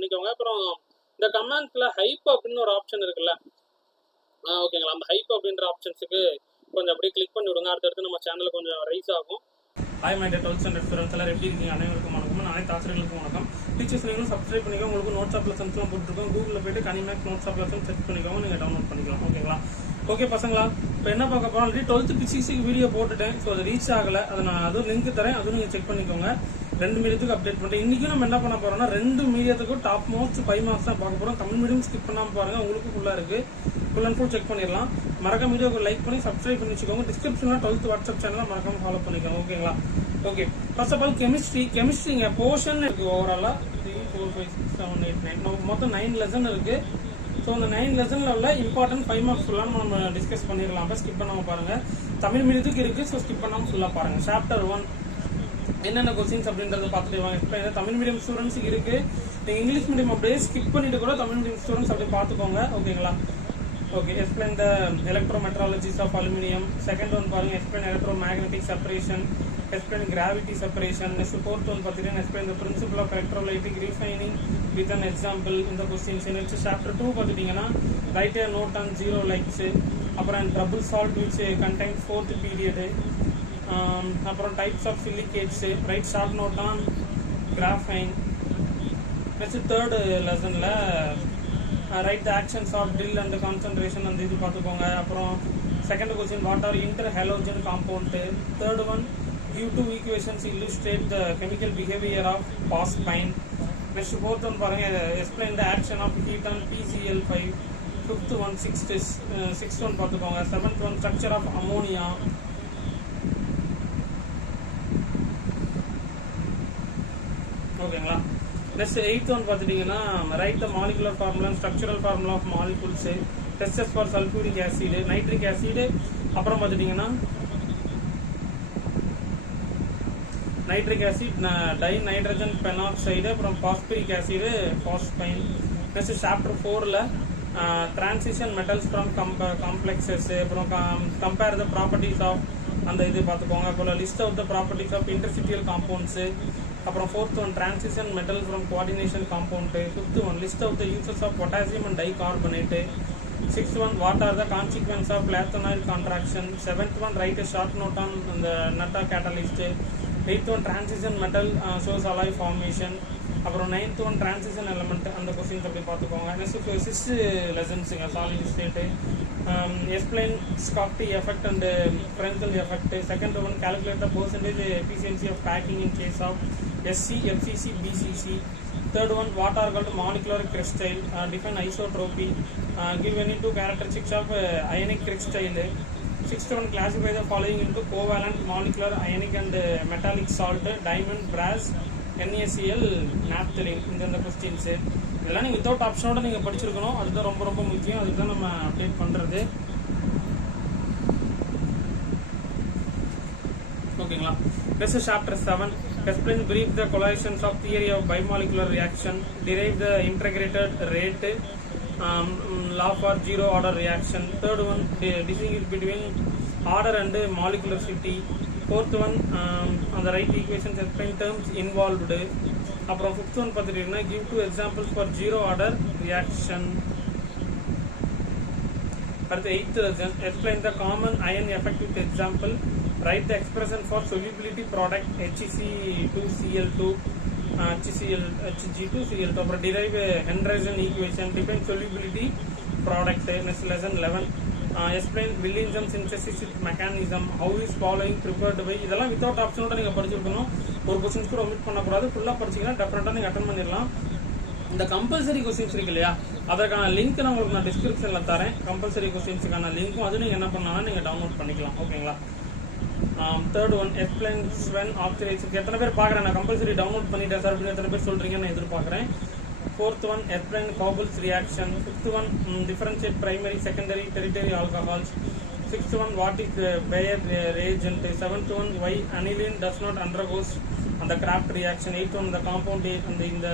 பண்ணிக்கோங்க. அப்புறம் இந்த கமெண்ட்ஸில் ஹைப் அப்படின்னு ஒரு ஆப்ஷன் இருக்குல்ல, ஓகேங்களா, அந்த ஹைப் அப்படின்ற ஆப்ஷன்ஸுக்கு கொஞ்சம் அப்படியே கிளிக் பண்ணி விடுங்க. அடுத்தடுத்து நம்ம சேனலில் கொஞ்சம் ரைஸ் ஆகும். Hi my dear 12th standard students, எல்லாரும் எப்படி இருக்கீங்க? அனைவருக்கும் வணக்கம். அனைத்து ஆசிரியர்களுக்கும் வணக்கம். டீச்சர்ஸ் நீங்களும் சப்ஸ்கிரைப் பண்ணிக்கோங்க. உங்களுக்கு நோட்ஸ் ஆஃப் லெசன்ஸ்லாம் போட்டுருக்கோம். கூகுளில் போய்ட்டு கனிமேக் நோட்ஸ் ஆஃப் லெசன்ஸ் செக் பண்ணிக்கோங்க, நீங்கள் டவுன்லோட் பண்ணிக்கலாம். ஓகேங்களா? ஓகே பசங்களா, இப்போ என்ன பார்க்க போகிறோம், ஆல்ரெடி 12th பிசிக்ஸுக்கு வீடியோ போட்டுட்டேன். ஸோ அது ரீச் ஆகலை, அதை நான் அதுவும் லிங்க் தரேன், அதுவும் நீங்கள் செக் பண்ணிக்கோங்க. 2 மீடியத்துக்கு அப்டேட் பண்ணிட்டேன். இன்றைக்கும் நம்ம என்ன பண்ண போகிறோம்னா 2 மீடியத்துக்கும் டாப் மோஸ்ட் 5 மார்க்ஸ் தான் பார்க்க போகிறோம். தமிழ் மீடியம் ஸ்கிப் பண்ணாமல் பாருங்கள், உங்களுக்கு ஃபுல்லாக இருக்குது. ஃபுல் அண்ட் ஃபுல் செக் பண்ணிடலாம். மறக்காம வீடியோக்கு லைக் பண்ணி சப்ஸ்கிரைப் பண்ணி வச்சுக்கோங்க. டிஸ்கிரிப்ஷனில் 12th வாட்ஸ்அப் சேனலை மறக்காம ஃபாலோ பண்ணிக்கோங்க. ஓகேங்களா? ஓகே, ஃபர்ஸ்ட் ஆஃப் ஆல் கெமிஸ்ட்ரிங்க போர்ஷன் இருக்குது. ஓவராலாக 3, 4, 5, 6, 7, 8, 9 மொத்தம் 9 லெசன் இருக்குது. ஸோ அந்த 9 லெசனில் உள்ள இம்பார்ட்டன்ட் 5 மார்க்ஸ் ஃபுல்லாக நம்ம டிஸ்கஸ் பண்ணிடலாம். அப்போ ஸ்கிப் பண்ணாமல் பாருங்கள். தமிழ் மீடியத்துக்கு இருக்குது, ஸோ ஸ்கிப் பண்ணாமல் ஃபுல்லாக பாருங்கள். சாப்டர் 1 என்னென்ன கொஸ்டின்ஸ் அப்படின்றத பார்த்துட்டு வாங்க. இப்போ தமிழ் மீடியம் ஸ்டூடெண்ட்ஸுக்கு இருக்குது. நீங்கள் இங்கிலீஷ் மீடியம் அப்படியே ஸ்கிப் பண்ணிட்டு கூட தமிழ் மீடியம் ஸ்டூடெண்ட்ஸ் அப்படியே பார்த்துக்கோங்க. ஓகேங்களா? Okay, explain the electrometrologies of aluminium. Second one பாருங்க, explain electromagnetic separation, explain gravity separation. Next fourth one பாத்தீங்கன்னா explain the principle of electrolytic refining with an example in the questions. Next chapter 2 பாத்தீங்கன்னா write a note on zero lights. அப்புறம் trouble solved which contains fourth period. அப்புறம் types of silicates, write short note on graphene. Next third lessonல write the actions of drill and the concentration and இது பார்த்துக்கோங்க. அப்புறம் second question, what are interhalogen compound. Third one, give two equations illustrate the chemical behavior of phosphine. Next fourth one பாருங்க, explain the action of heat on PCl5. Fifth one, sixth one பார்த்துக்கோங்க. Seventh one, structure of ammonia. ஓகேங்களா? Next 8th one பார்த்துட்டிங்கன்னா write the molecular formula and structural formula of molecules. Tests for sulphuric acid, nitric acid. அப்புறம் பார்த்துட்டிங்கன்னா nitric acid, dinitrogen பெனாக்சைடு, அப்புறம் phosphoric acid, phosphine. Next chapter 4ல் transition metals from complexes, அப்புறம் compare the properties of அந்த இது பார்த்துக்கோங்க. அப்புறம் list of the properties of interstitial compounds. அப்புறம் fourth one, transition metal from coordination compound. Fifth one, list of the uses of potassium and dicarbonate. Sixth one, what are the consequences of lanthanoid contraction. Seventh one, write short note on அந்த Natta catalyst. Eighth one, transition metal source alloy formation. அப்புறம் 9th one, transition element. அந்த questions அப்படி பார்த்துக்கோங்க. Next 6 லெசன்ஸுங்க, solid state. Explain Schottky effect and Frenkel effect. Second one, calculate the percentage efficiency of packing in case of SC, FCC, BCC. Third one, what are called molecular crystal. Define isotropy. Give any two characteristics of ionic crystal. Sixth one, classify the following into covalent, molecular, ionic and metallic salt, diamond, brass, NaCl, naphthalene. இந்த questions இதெல்லாம் நீங்கள் without ஆப்ஷனோட நீங்கள் படிச்சிருக்கணும். அதுதான் ரொம்ப ரொம்ப முக்கியம். அதுக்கு தான் நம்ம அப்டேட் பண்ணுறது. ஓகேங்களா? This is chapter 7. Explain brief the collisions of theory of bimolecular reaction. Derive the integrated rate. Law for zero order reaction. Third one, distinguish between order and molecularity. Fourth one, on the right equations, explain terms involved. அப்புறம் fifth one பார்த்துட்டீங்கன்னா give two examples for zero order reaction. அடுத்து 8th lesson, explain the common ion effect with example. Write the expression for solubility product HC2Cl2, Hg2Cl2. அப்புறம் derive Henderson equation. Define solubility product. Next lesson 11. Explain Williamson synthesis mechanism. How is following prepared by. இதெல்லாம் without ஆப்ஷனோட நீங்கள் படிச்சிருக்கணும். ஒரு questions கூட omit பண்ணக்கூடாது. ஃபுல்லாக படிச்சிங்கன்னா டெஃபினட்டாக நீங்கள் அட்டன் பண்ணிடலாம். இந்த கம்பல்சரி கொஸ்டின்ஸ் இருக்கு இல்லையா, அதற்கான லிங்க் நான் உங்களுக்கு டிஸ்கிரிப்ஷனில் தரேன். கம்பல்சரி கொஸ்டின்ஸுக்கான லிங்க்கும் அது நீங்கள் என்ன பண்ணலாம், நீங்கள் டவுன்லோட் பண்ணிக்கலாம். ஓகேங்களா? Third one, explain Sven oxidisation. எத்தனை பேர் பார்க்குறேன், நான் கம்பல்சரி டவுன்லோட் பண்ணிட்டேன் சார் அப்படின்னு எத்தனை பேர் சொல்கிறீங்கன்னு நான் எதிர்பார்க்குறேன். Fourth one, explain Hobel's reaction. Fifth one, differentiate primary, secondary, tertiary alcohols. Sixth one, what is Baeyer reagent. Seventh one, why aniline does not undergoes அந்த கிராஃப்ட் ரியாக்ஷன். எயித் ஒன், இந்த compound அந்த இந்த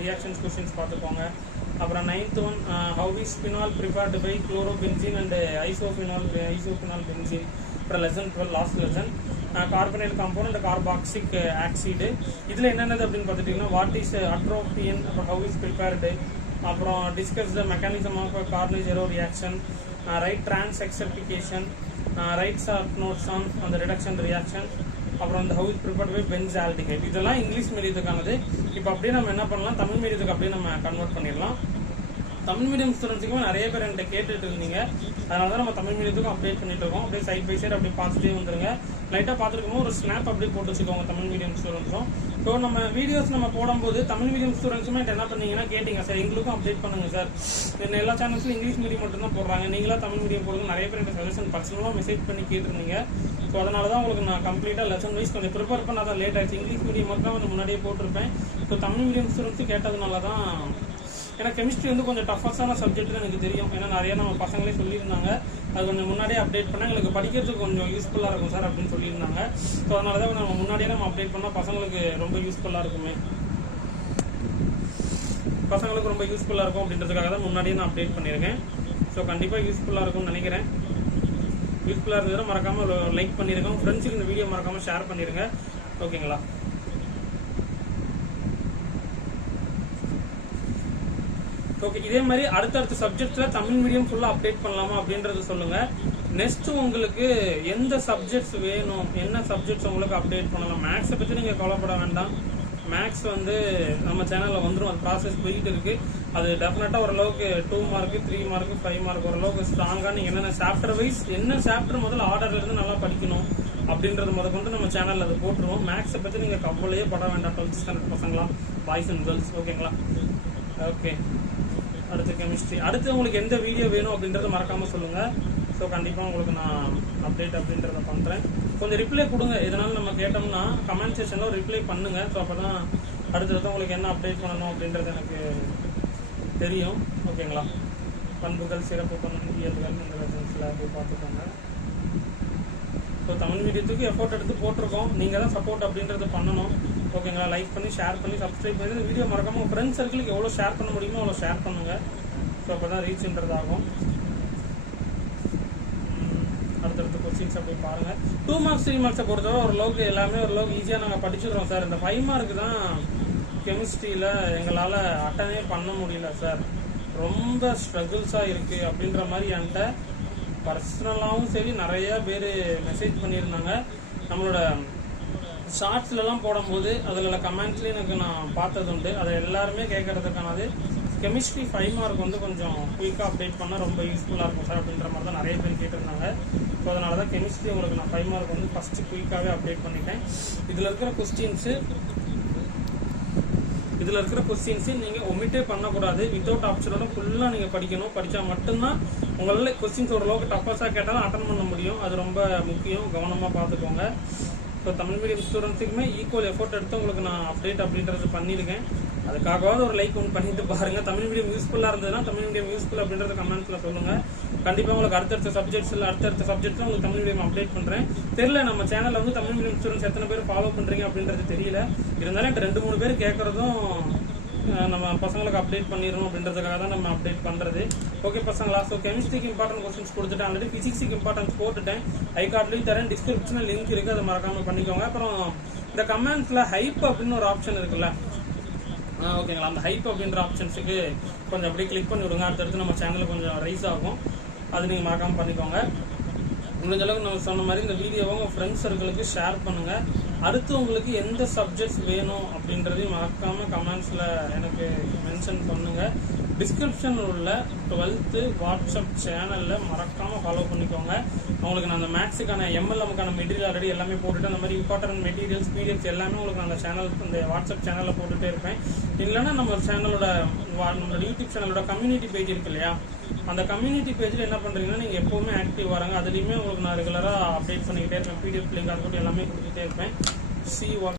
ரியாக்ஷன்ஸ் கொஸ்டின்ஸ் பார்த்துக்கோங்க. அப்புறம் 9th one, how is phenol preferred by chlorobenzene and isophenol benzene. அப்புறம் lesson 12 last lesson. Carbonate compound and carboxylic oxide. இதில் என்னென்னது அப்படின்னு பார்த்துட்டிங்கன்னா வாட் இஸ் அட்ரோபியன், அப்புறம் ஹவு இஸ் ப்ரிப்பேர்டு, அப்புறம் discuss the mechanism of Cannizzaro reaction, write trans explication, write short notes on அந்த reduction reaction, அப்புறம் அந்த how is prepared by benzaldehyde. இதெல்லாம் இங்கிலீஷ் மீடியத்துக்கானது. இப்போ அப்படியே நம்ம என்ன பண்ணலாம், தமிழ் மீடியத்துக்கு அப்படியே நம்ம கன்வெர்ட் பண்ணிடலாம். தமிழ் மீடியம் ஸ்டூடெண்ட்ஸுக்குமே நிறைய பேர் என்கிட்ட கேட்டுட்டு இருந்தீங்க, அதனால தான் நம்ம தமிழ் மீடியத்துக்கும் அப்டேட் பண்ணிட்டு இருக்கோம். அப்படியே சைட் பை சைடு அப்படியே பார்த்துட்டே வந்துருங்க. லைட்டாக பார்த்துருக்கோம், ஒரு ஸ்னாப் அப்படியே போட்டு வச்சுக்கோங்க தமிழ் மீடியம் ஸ்டூடெண்ட்ஸும். ஸோ நம்ம வீடியோஸ் நம்ம போடும்போது தமிழ் மீடியம் ஸ்டூடெண்ட்ஸுமே என்ன பண்ணீங்கன்னா கேட்டிங்க, சார் எங்களுக்கும் அப்டேட் பண்ணுங்க சார், எல்லா சேனல்ஸும் இங்கிலீஷ் மீடியம் மட்டும் தான் போடுறாங்க, நீங்களா தமிழ் மீடியம் போடுங்க. நிறைய பேர் எனக்கு சஜஷன் பர்சனலாக மெசேஜ் பண்ணி கேட்டிருந்தீங்க. ஸோ அதனால தான் உங்களுக்கு நான் கம்ப்ளீட்டாக லெசன் வைஸ் கொஞ்சம் ப்ரிப்பேர் பண்ணால் தான் லேட் ஆகிடுச்சு. இங்கிலீஷ் மீடியம் மட்டும் தான் கொஞ்சம் முன்னாடியே போட்டிருப்பேன். ஸோ தமிழ் மீடியம் ஸ்டூடெண்ட்ஸு கேட்டதுனால தான். ஏன்னா கெமிஸ்ட்ரி வந்து கொஞ்சம் டஃபஸ்டான சப்ஜெக்ட்னு எனக்கு தெரியும். ஏன்னா நிறைய நம்ம பசங்களே சொல்லியிருந்தாங்க, அது கொஞ்சம் முன்னாடியே அப்டேட் பண்ணால் எங்களுக்கு படிக்கிறதுக்கு கொஞ்சம் யூஸ்ஃபுல்லாக இருக்கும் சார் அப்படின்னு சொல்லியிருந்தாங்க. ஸோ அதனால தான் நம்ம முன்னாடியே நம்ம அப்டேட் பண்ணால் பசங்களுக்கு ரொம்ப யூஸ்ஃபுல்லாக இருக்குமே, பசங்களுக்கு ரொம்ப யூஸ்ஃபுல்லாக இருக்கும் அப்படின்றதுக்காக தான் முன்னாடியே நான் அப்டேட் பண்ணியிருக்கேன். ஸோ கண்டிப்பாக யூஸ்ஃபுல்லாக இருக்கும்னு நினைக்கிறேன். யூஸ்ஃபுல்லாக இருந்ததுன்னா மறக்காமல் லைக் பண்ணியிருக்கோம், ஃப்ரெண்ட்ஸுக்கு இந்த வீடியோ மறக்காமல் ஷேர் பண்ணிடுங்க. ஓகேங்களா? ஓகே, இதே மாதிரி அடுத்தடுத்த சப்ஜெக்ட்ஸில் தமிழ் மீடியம் ஃபுல்லாக அப்டேட் பண்ணலாமா அப்படின்றது சொல்லுங்கள். நெக்ஸ்ட் உங்களுக்கு எந்த சப்ஜெக்ட்ஸ் வேணும், என்ன சப்ஜெக்ட்ஸ் உங்களுக்கு அப்டேட் பண்ணலாம். மேக்ஸை பற்றி நீங்கள் கவலைப்பட வேண்டாம். மேக்ஸ் வந்து நம்ம சேனலில் வந்துடும், அது ப்ராசஸ் போயிட்டு இருக்குது. அது டெஃபினட்டாக ஓரளவுக்கு 2 மார்க்கு 3 மார்க்கு 5 மார்க் ஓரளவுக்கு ஸ்ட்ராங்காக நீங்கள் என்னென்ன சாப்டர் வைஸ் என்ன சாப்டர் முதல்ல ஆர்டர்லேருந்து நல்லா படிக்கணும் அப்படின்றது கொண்டு நம்ம சேனலில் அதை போட்டுருவோம். மேக்ஸை பற்றி நீங்கள் கவலையே பட வேண்டாம் 12th ஸ்டாண்டர்ட் பசங்களாம், பாய்ஸ் அண்ட் கேர்ள்ஸ். ஓகேங்களா? ஓகே, அடுத்து கெமிஸ்ட்ரி. அடுத்து உங்களுக்கு எந்த வீடியோ வேணும் அப்படின்றத மறக்காமல் சொல்லுங்கள். ஸோ கண்டிப்பாக உங்களுக்கு நான் அப்டேட் அப்படின்றத பண்ணுறேன். கொஞ்சம் ரிப்ளை கொடுங்க, இதனால் நம்ம கேட்டோம்னா கமெண்ட் செக்ஷனில் ஒரு ரிப்ளை பண்ணுங்கள். ஸோ அப்போ தான் அடுத்தடுத்து உங்களுக்கு என்ன அப்டேட் பண்ணணும் அப்படின்றது எனக்கு தெரியும். ஓகேங்களா? பண்புகள், சிறப்பு இயல்புகள் இந்த லெசன்ஸில் போய் பார்த்துக்கோங்க. ஸோ தமிழ் மீடியத்துக்கு எஃபோர்ட் எடுத்து போட்டிருக்கோம், நீங்கள் தான் சப்போர்ட் அப்படின்றத பண்ணணும். ஓகேங்களா? லைக் பண்ணி ஷேர் பண்ணி சப்ஸ்கிரைப் பண்ணி இந்த வீடியோ மறக்காமல் உங்கள் ஃப்ரெண்ட்ஸ் சர்க்கிளுக்கு எவ்வளோ ஷேர் பண்ண முடியுமோ அவ்வளோ ஷேர் பண்ணுங்கள். ஸோ அப்போ தான் ரீச்ன்றதாகும். அடுத்தடுத்த கொஸ்டின்ஸ் அப்படி பாருங்கள். 2 மார்க்ஸ் 3 மார்க்ஸை பொறுத்தவரை ஓரளவுக்கு எல்லாமே ஓரளவுக்கு ஈஸியாக நாங்கள் படிச்சுடுறோம் சார். இந்த 5 மார்க்கு தான் கெமிஸ்ட்ரியில் எங்களால் அட்டனே பண்ண முடியல சார், ரொம்ப ஸ்ட்ரகிள்ஸாக இருக்குது அப்படின்ற மாதிரி என்கிட்ட பர்சனலாகவும் சரி நிறைய பேர் மெசேஜ் பண்ணியிருந்தாங்க. நம்மளோட ஷார்ட்ஸ்லாம் போடும்போது அதில் கமெண்ட்ஸ்லேயும் எனக்கு நான் பார்த்தது உண்டு. அதை எல்லாருமே கேட்கறதுக்கானது கெமிஸ்ட்ரி 5 மார்க் வந்து கொஞ்சம் குயிக்காக அப்டேட் பண்ணால் ரொம்ப யூஸ்ஃபுல்லாக இருக்கும் சார் அப்படின்ற மாதிரி தான் நிறைய பேர் கேட்டிருந்தாங்க. ஸோ அதனால தான் கெமிஸ்ட்ரி உங்களுக்கு நான் 5 மார்க் வந்து ஃபஸ்ட்டு குயிக்காகவே அப்டேட் பண்ணிட்டேன். இதில் இருக்கிற கொஸ்டின்ஸு நீங்கள் ஒமிட்டே பண்ணக்கூடாது. வித்தவுட் ஆப்ஷனோட ஃபுல்லாக நீங்கள் படிக்கணும். படித்தா மட்டும்தான் உங்களால் கொஸ்டின்ஸ் ஓரளவுக்கு டஃபஸாக கேட்டாலும் அட்டன் பண்ண முடியும். அது ரொம்ப முக்கியம், கவனமாக பார்த்துக்கோங்க. ஸோ தமிழ் மீடியம் ஸ்டூடெண்ட்ஸுக்குமே ஈக்குவல் எஃபோர்ட் எடுத்து உங்களுக்கு நான் அப்டேட் அப்படின்றது பண்ணியிருக்கேன். அதுக்காகவாவது ஒரு லைக் ஒன்று பண்ணிட்டு பாருங்கள். தமிழ் மீடியம் யூஸ்ஃபுல்லாக இருந்ததுன்னா தமிழ் மீடியம் யூஸ்ஃபுல் அப்படின்றத கமெண்ட்ஸில் சொல்லுங்கள். கண்டிப்பாக உங்களுக்கு அடுத்தடுத்த சப்ஜெக்ட்ஸில் உங்களுக்கு தமிழ் மீடியம் அப்டேட் பண்ணுறேன். தெரியல நம்ம சேனலில் வந்து தமிழ் மீடியம் ஸ்டூடெண்ட்ஸ் எத்தனை பேர் ஃபாலோ பண்ணுறீங்க அப்படின்றது தெரியல. இருந்தாலும் இப்போ 2-3 பேர் கேட்குறதும் நம்ம பசங்களுக்கு அப்டேட் பண்ணிடணும் அப்படின்றதுக்காக தான் நம்ம அப்டேட் பண்ணுறது. ஓகே பசங்களா? ஸோ கெமிஸ்ட்ரிக்கு இம்பார்ட்டன்ட் கொஸ்டின்ஸ் கொடுத்துட்டேன், ஆல்ரெடி ஃபிசிக்ஸுக்கு இம்பார்ட்டன்ஸ் போட்டுட்டேன். ஐகார்ட்லையும் தரேன், டிஸ்கிரிப்ஷனில் லிங்க் இருக்குது, அதை மறக்காமல் பண்ணிக்கோங்க. அப்புறம் இந்த கமெண்ட்ஸில் ஹைப் அப்படின்னு ஒரு ஆப்ஷன் இருக்குல்ல, ஓகேங்களா? அந்த ஹைப் அப்படின்ற ஆப்ஷன்ஸுக்கு கொஞ்சம் அப்படியே கிளிக் பண்ணி விடுங்க. அடுத்தடுத்து நம்ம சேனலில் கொஞ்சம் ரைஸ் ஆகும், அது நீங்கள் மறக்காமல் பண்ணிக்கோங்க. முடிஞ்ச அளவுக்கு நம்ம சொன்ன மாதிரி இந்த வீடியோவை உங்கள் ஃப்ரெண்ட்ஸ் சர்க்கிளுக்கு ஷேர் பண்ணுங்கள். அடுத்து உங்களுக்கு எந்த சப்ஜெக்ட்ஸ் வேணும் அப்படின்றதையும் மறக்காமல் கமெண்ட்ஸில் எனக்கு மென்ஷன் பண்ணுங்கள். டிஸ்கிரிப்ஷனில் உள்ள 12th வாட்ஸ்அப் சேனலில் மறக்காமல் ஃபாலோ பண்ணிக்கோங்க. உங்களுக்கு நான் அந்த மேக்ஸுக்கான MLM-க்கான மெட்டீரியல் ஆல்ரெடி எல்லாமே போட்டுட்டு அந்த மாதிரி இம்பார்ட்டன்ட் மெட்டீரியல்ஸ் பிடிஎஃப்ஸ் எல்லாமே உங்களுக்கு நான் அந்த சேனல் இந்த வாட்ஸ்அப் சேனலில் போட்டுகிட்டே இருப்பேன். இல்லைன்னா நம்மளோட யூடியூப் சேனலோட கம்யூனிட்டி பேஜ் இருக்கு இல்லையா, அந்த கம்யூனிட்டி பேஜில் என்ன பண்ணுறீங்கன்னா நீங்கள் எப்போவுமே ஆக்டிவ் வராங்க. அதுலேயுமே உங்களுக்கு நான் ரெகுலராக அப்டேட் பண்ணிக்கிட்டே இருப்பேன். PDF லிங்க் அது கூட எல்லாமே கொடுத்துட்டே இருப்பேன்.